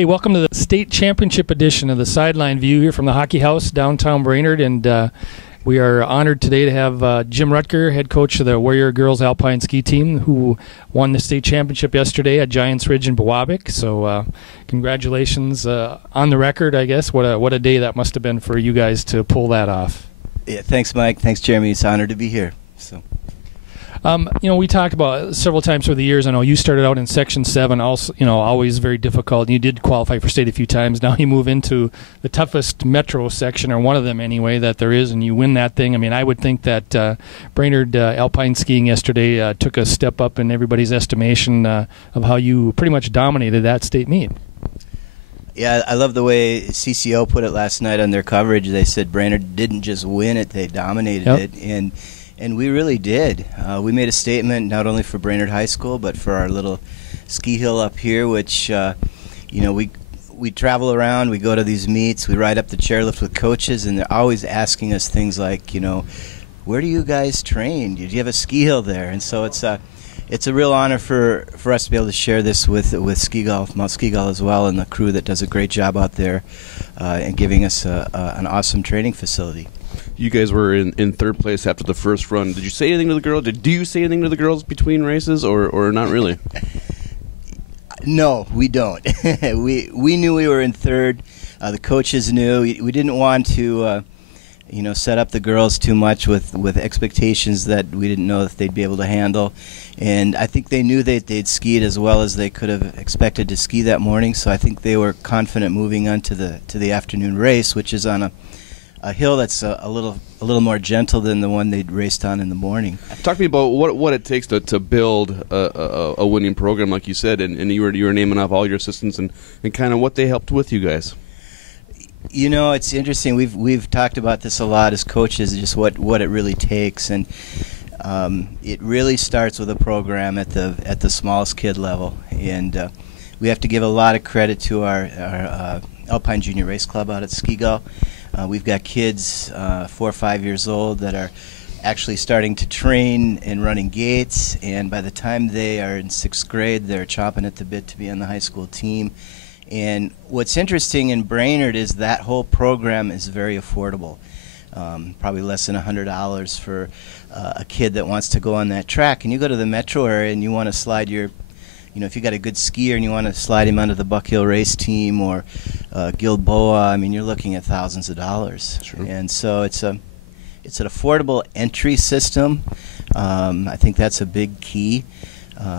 Okay, welcome to the state championship edition of the Sideline View here from the Hockey House, downtown Brainerd, and we are honored today to have Jim Ruttger, head coach of the Warrior girls alpine ski team, who won the state championship yesterday at Giants Ridge in Pewabic. So congratulations on the record, I guess. What a day that must have been for you guys to pull that off. Yeah, thanks, Mike. Thanks, Jeremy. It's an honor to be here. So. We talked about several times over the years. I know you started out in Section 7, also, always very difficult. And you did qualify for state a few times. Now you move into the toughest metro section, or one of them anyway, that there is, and you win that thing. I mean, I would think that Brainerd alpine skiing yesterday took a step up in everybody's estimation of how you pretty much dominated that state meet. Yeah, I love the way CCO put it last night on their coverage. They said Brainerd didn't just win it, they dominated it. And we really did. We made a statement not only for Brainerd High School, but for our little ski hill up here, which, we travel around, we go to these meets, we ride up the chairlift with coaches, and they're always asking us things like, where do you guys train? Do you have a ski hill there? And so it's a real honor for us to be able to share this with Ski Golf, Mount Ski Golf as well, and the crew that does a great job out there and giving us an awesome training facility. You guys were in third place after the first run. Did you say anything to the girls? Do you say anything to the girls between races, or not really? No, we don't. we knew we were in third. The coaches knew. We didn't want to, set up the girls too much with expectations that we didn't know if they'd be able to handle. And I think they knew they'd skied as well as they could have expected to ski that morning. So I think they were confident moving on to the afternoon race, which is on a hill that's a little more gentle than the one they'd raced on in the morning. Talk to me about what it takes to build a winning program, like you said, and you were naming off all your assistants and kind of what they helped with you guys. It's interesting. We've talked about this a lot as coaches, just what it really takes, and it really starts with a program at the smallest kid level, and we have to give a lot of credit to our Alpine Junior Race Club out at Ski Golf. We've got kids 4 or 5 years old that are actually starting to train and running gates, and by the time they are in 6th grade, they're chomping at the bit to be on the high school team. And what's interesting in Brainerd is that whole program is very affordable. Probably less than $100 for a kid that wants to go on that track. And you go to the metro area and you want to slide your, if you got a good skier and you want to slide him onto the Buck Hill race team or Gilboa, I mean, you're looking at thousands of dollars. True. And so it's an affordable entry system. I think that's a big key.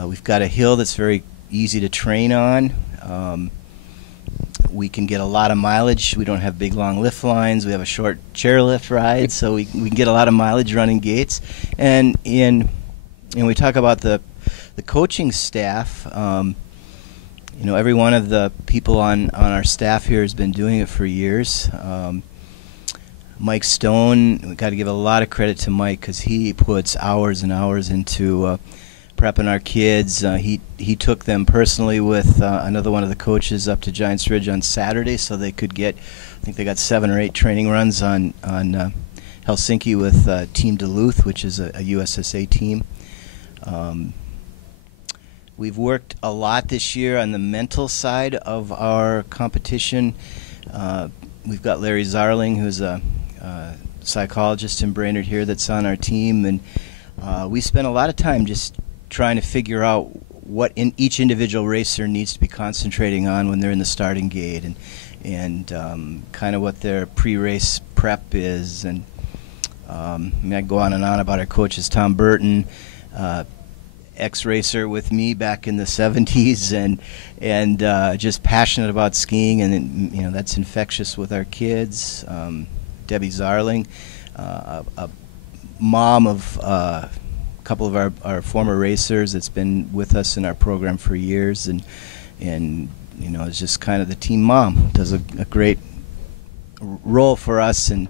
We've got a hill that's very easy to train on. We can get a lot of mileage. We don't have big, long lift lines. We have a short chairlift ride, so we can get a lot of mileage running gates. And we talk about the coaching staff. Every one of the people on our staff here has been doing it for years. Mike Stone, we've got to give a lot of credit to Mike because he puts hours and hours into prepping our kids. He took them personally with another one of the coaches up to Giants Ridge on Saturday so they could get, I think they got 7 or 8 training runs on Helsinki with Team Duluth, which is a USSA team. We've worked a lot this year on the mental side of our competition. We've got Larry Zarling, who's a psychologist in Brainerd here that's on our team, and we spent a lot of time just trying to figure out what each individual racer needs to be concentrating on when they're in the starting gate, and kind of what their pre-race prep is. And I go on and on about our coaches. Tom Burton, ex-racer with me back in the 70s, and just passionate about skiing, and that's infectious with our kids. Debbie Zarling, a mom of a couple of our former racers that's been with us in our program for years, and is just kind of the team mom. Does a great role for us in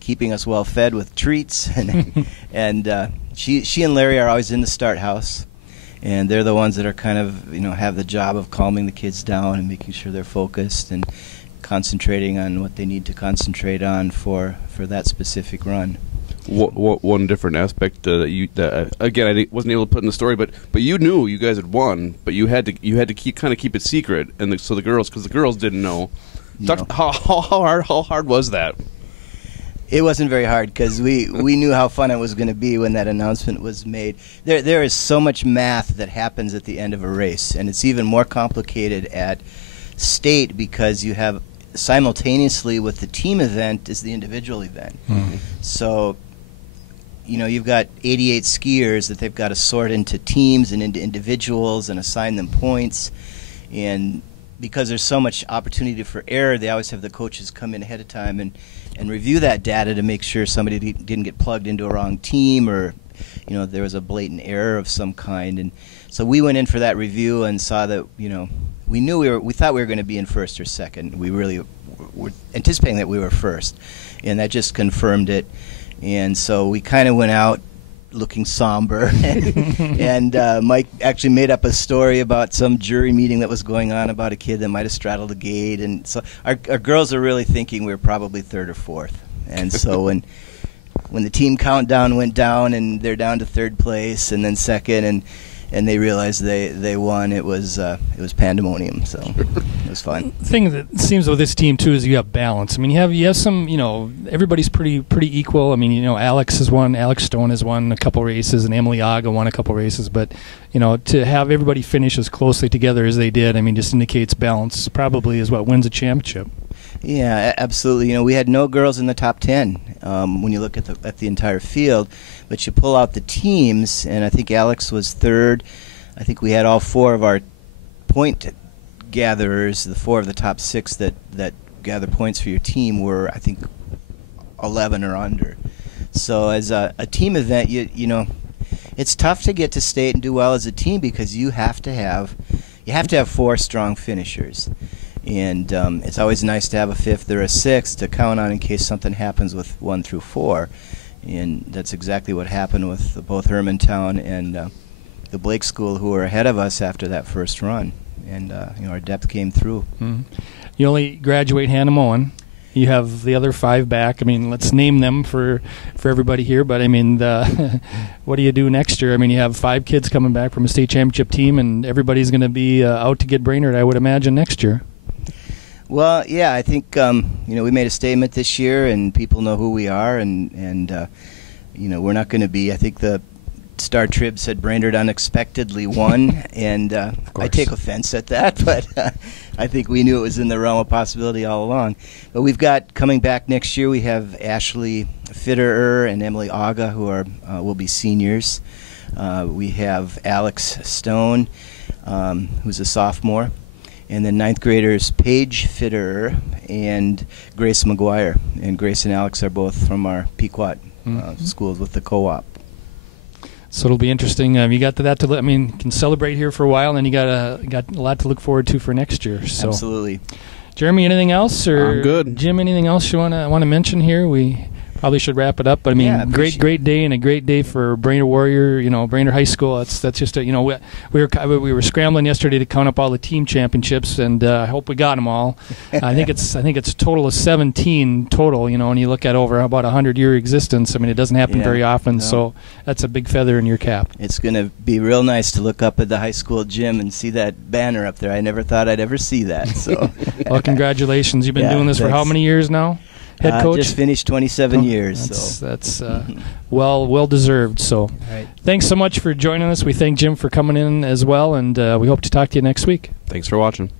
keeping us well fed with treats, and she and Larry are always in the start house, and they're the ones that are kind of have the job of calming the kids down and making sure they're focused and concentrating on what they need to concentrate on for that specific run. One different aspect that again I wasn't able to put in the story, but you knew you guys had won, but you had to keep it secret, and so the girls, because the girls didn't know. How hard was that? It wasn't very hard because we knew how fun it was going to be when that announcement was made. There is so much math that happens at the end of a race, and it's even more complicated at state because you have simultaneously with the team event is the individual event. Mm-hmm. So, you've got 88 skiers that they've got to sort into teams and into individuals and assign them points, and because there's so much opportunity for error, they always have the coaches come in ahead of time and review that data to make sure somebody didn't get plugged into a wrong team or, there was a blatant error of some kind. And so we went in for that review and saw that, we thought we were going to be in first or second. We really were anticipating that we were first, and that just confirmed it. And so we kind of went out looking somber, and Mike actually made up a story about some jury meeting that was going on about a kid that might have straddled a gate, and so our girls are really thinking we were probably third or fourth. And so when the team countdown went down and they're down to third place and then second, and they realized they won, it was pandemonium. So it was fun. The thing that seems with this team too is you have balance. I mean, you have some, everybody's pretty equal. I mean, Alex Stone has won a couple races, and Emily Aga won a couple races. But to have everybody finish as closely together as they did, I mean, just indicates balance. Probably is what wins a championship. Yeah, absolutely. We had no girls in the top 10 when you look at the entire field, but you pull out the teams, and I think Alex was third. I think we had all four of our point gatherers, the four of the top 6 that gather points for your team were, I think, 11 or under. So as a team event, it's tough to get to state and do well as a team because you have to have 4 strong finishers. And it's always nice to have a 5th or a 6th to count on in case something happens with 1 through 4. And that's exactly what happened with both Hermantown and the Blake School, who were ahead of us after that first run. And our depth came through. Mm-hmm. You only graduate Hannah Moen. You have the other 5 back. I mean, let's name them for everybody here. But, I mean, what do you do next year? I mean, you have 5 kids coming back from a state championship team, and everybody's going to be out to get Brainerd, I would imagine, next year. Well, yeah, I think we made a statement this year, and people know who we are, and we're not going to be. I think the Star Trib said Brainerd unexpectedly won, and I take offense at that, but I think we knew it was in the realm of possibility all along. But we've got coming back next year. We have Ashley Fitterer and Emily Aga, who will be seniors. We have Alex Stone, who's a sophomore. And then 9th graders Paige Fitterer and Grace McGuire. And Grace and Alex are both from our Pequot schools with the co-op. So it'll be interesting. You got that to can celebrate here for a while, and then you got a lot to look forward to for next year. So. Absolutely. Jeremy, anything else, or I'm good. Jim, anything else you want to mention here? We probably should wrap it up. But I mean, great day, and a great day for Brainerd Warrior. Brainerd High School. That's just we were scrambling yesterday to count up all the team championships, and I hope we got them all. I think it's a total of 17 total. And you look at over about 100-year existence. I mean, it doesn't happen very often. No. So that's a big feather in your cap. It's going to be real nice to look up at the high school gym and see that banner up there. I never thought I'd ever see that. So, well, congratulations. You've been doing this for how many years now? Head coach? Just finished 27 years. That's well deserved. So, right. Thanks so much for joining us. We thank Jim for coming in as well, and we hope to talk to you next week. Thanks for watching.